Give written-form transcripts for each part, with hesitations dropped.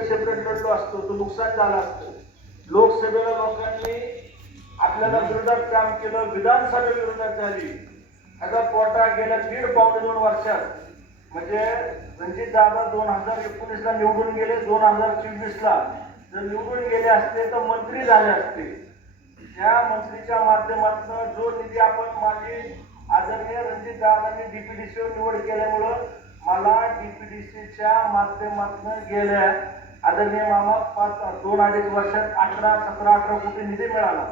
Separate लढलो असतो तर नुकसान झालं असतं. लोकसभेला लोकांनी आपल्याला विरोधात काम केलं, विधानसभे विरोधात झाली. आता पोटा गेल्या 1.5-2 वर्षात म्हणजे रणजित दादा 2019 ला निवडून गेले, 2024 ला जर निवडून गेले असते तर मंत्री झाले असते. त्या मंत्रीच्या माध्यमातून जो निधी आपण माजी आदरणीय रणजित दादांनी डीपीडीसी निवड केल्यामुळं मला डीपीडीसीच्या माध्यमातून गेल्या आदरणीय मामा 2-2.5 वर्षात 17-18 कोटी निधी मिळाला.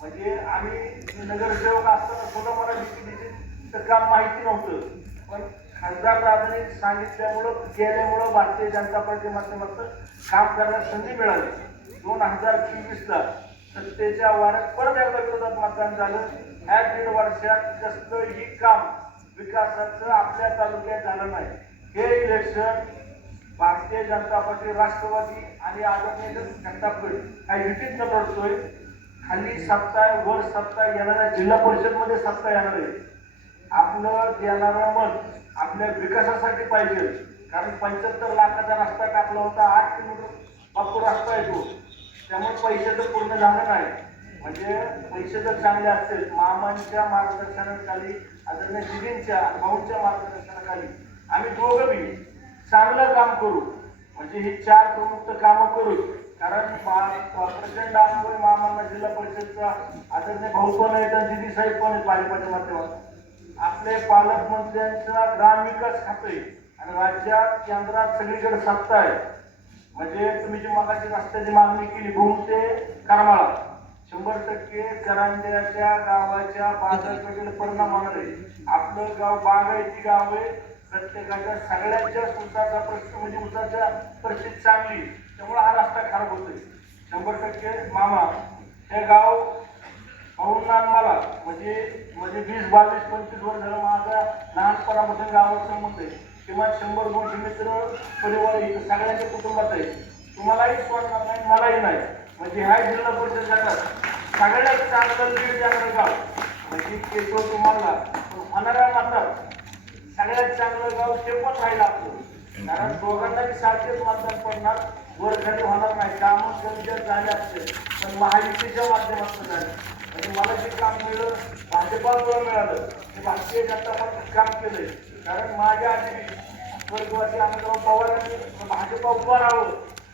म्हणजे आम्ही नगरसेवक असताना सुद्धा मला डीपीडीसीचं काम माहिती नव्हतं, पण खासदार दादांनी सांगितल्यामुळं गेल्यामुळं भारतीय जनता पार्टी माध्यमातून काम करण्यास संधी मिळाली. 2024 ला सत्तेच्या वाऱ्यात परत एकदा विरोधात मतदान झालं. ह्या 1.5 वर्षात कसलंही काम विकासाचं आपल्या तालुक्यात झालं नाही. हे इलेक्शन भारतीय जनता पार्टी, राष्ट्रवादी आणि आदरणीय घंटापीठ काही युतीत न लढतोय. खाली सत्ता आहे, वर सत्ता येणाऱ्या जिल्हा परिषद मध्ये सत्ता येणार आहे. आपलं देणारं मत आपल्या विकासासाठी पाहिजे, कारण 75 लाखाचा रस्ता टाकला होता, 8 किलोमीटर बापू रस्ता येतो, त्यामुळे पैसे तर पूर्ण झालं नाही. म्हणजे पैसे जर चांगले असतील, मामांच्या मार्गदर्शनाखाली, आदरणीय दिदींच्या भाऊंच्या मार्गदर्शनाखाली आम्ही दोघं बी चांगलं काम करू. म्हणजे ही 4 प्रमुख कामं करू. कारण प्रचंड अनुभव मामांना जिल्हा परिषदचा आदरणीय भाऊ पण आहेत आणि दिदी साहेब पण आहेत भाजपाच्या माध्यमातून. आपले पालकमंत्र्यांचा ग्रामविकास खाते आणि राज्यात केंद्रात सगळीकडे सत्ता आहे. म्हणजे तुम्ही जी मगाची रस्त्याची मागणी केली भूम ते करमाळा, 100% करंजाच्या गावाच्या बाजारपेठेला परिणाम होणार आहे. आपलं गाव बागायती गाव आहे. प्रत्येकाच्या सगळ्यात जास्त उसाचा प्रश्न म्हणजे उसाच्या परिस्थिती चांगली, त्यामुळे हा रस्ता खराब होतोय. 100% मामा हे गाव भाऊंना मला म्हणजे 20-22-25 वर्ष झालं माझा लहानपणापासून गावात संबंध आहे. किमान 100-200 मित्र परिवार इथं सगळ्यांच्या कुटुंबात आहे. तुम्हालाही सोडणार नाही, मलाही नाही. म्हणजे ह्या जिल्हा परिषद गटात सगळ्यात चांगलं लीड देणारं गाव म्हणजे केशव तुम्हाला होणाऱ्या मात्र सगळ्यात चांगलं गाव ते पण राहील आपलं. कारण दोघांनाही सारखेच मतदान पडणार, वरखाली होणार नाही. कामं कमी झाले असते पण महायुतीच्या माध्यमातून झाले. म्हणजे मला जे काम मिळलं भाजपामुळे मिळालं, ते भारतीय जनता पार्टीत काम केलंय. कारण माझ्या आधी स्वर्गवासी आनंदराव पवारांनी भाजपा उभं राहावं,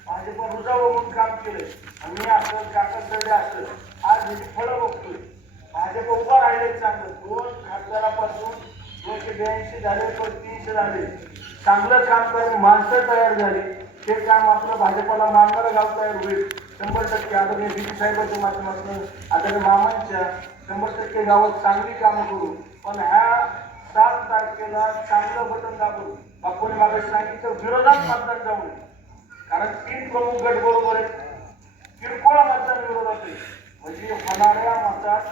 भाजपा रुजावं म्हणून काम केलंय. आणि असं काका सरडे असं आज ह्याची फळं बघतोय. भाजप उभं राहिले चांगलं. 2 खासदारापासून 282 झाले, पण 300 झाले. चांगलं काम करून माणसं तयार झाली. ते काम आपलं भाजपाला मानणारं गाव तयार होईल. 100% आदरणीय दिदी साहेबांच्या माध्यमातून आदरणीय मामांच्या 100% गावात चांगली कामं करू. पण ह्या 7 तारखेला चांगलं बटन दाबून बापूने मागे सांगितलं विरोधात मतदान जाऊ नये. कारण 3 प्रमुख गट बरोबर आहेत. किरकोळ मतदान विरोधात आहे. म्हणजे होणाऱ्या मतात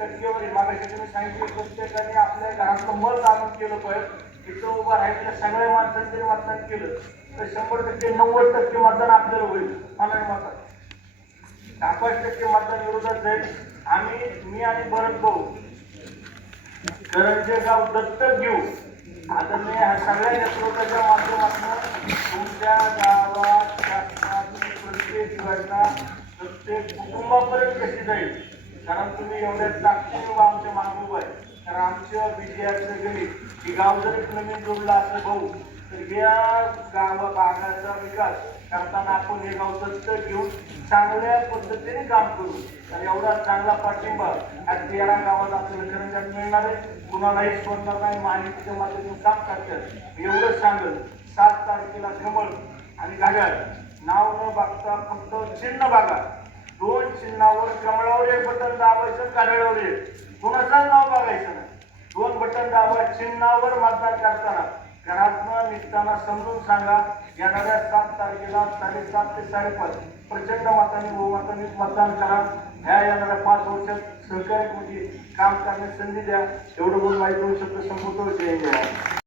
टक्केवारी मागाशी तुम्ही सांगितलं प्रत्येकाने आपल्या घरातलं मत आणून केलं पाहिजे. इथं उभं राहिलेल्या सगळ्या माणसांनी जरी मतदान केलं तर 100% 90% मतदान आपल्याला होईल. होणाऱ्या मतात 5% मतदान विरोधात जाईल. मी आणि भरत भाऊ करंजे गाव दत्तक घेऊ. आदरणीय सगळ्या नेतृत्वाच्या माध्यमातून तुमच्या गावात शासनाची प्रत्येक योजना प्रत्येक कुटुंबापर्यंत कशी जाईल. कारण तुम्ही एवढ्या ताकदीने आमच्या मागूब आहे. तर आमच्या विजयाचं गणित ही गाव जर नवीन जोडला असं भाऊ तर या गावा भागाचा विकास करताना आपण हे गाव दत्तक घेऊन चांगल्या पद्धतीने काम करू. आणि एवढा चांगला पाठिंबा या 13 गावात आपल्याला करंजात मिळणार आहे. कुणालाही सोडणार नाही. माहितीच्या माध्यमातून काम करतात. एवढंच सांगेल 7 तारखेला कमळ आणि घड्याळ नाव न बघता फक्त चिन्ह बघा. 2 चिन्हावर कमळावर 1 बटन दाबायचं, घड्याळावर 1. कोणाचं नाव बघायचं नाही. 2 बटन दाबा. चिन्हावर मतदान करताना घरातनं निघताना समजून सांगा. येणाऱ्या 7 तारखेला 7:30 ते 5:30 प्रचंड मताने बहुमताने मतदान करा. ह्या येणाऱ्या 5 वर्षात सहकार्य म्हणजे काम करण्याची संधी द्या. एवढं बोलून माहिती होऊ शकतो. संपूर्ण जय जय.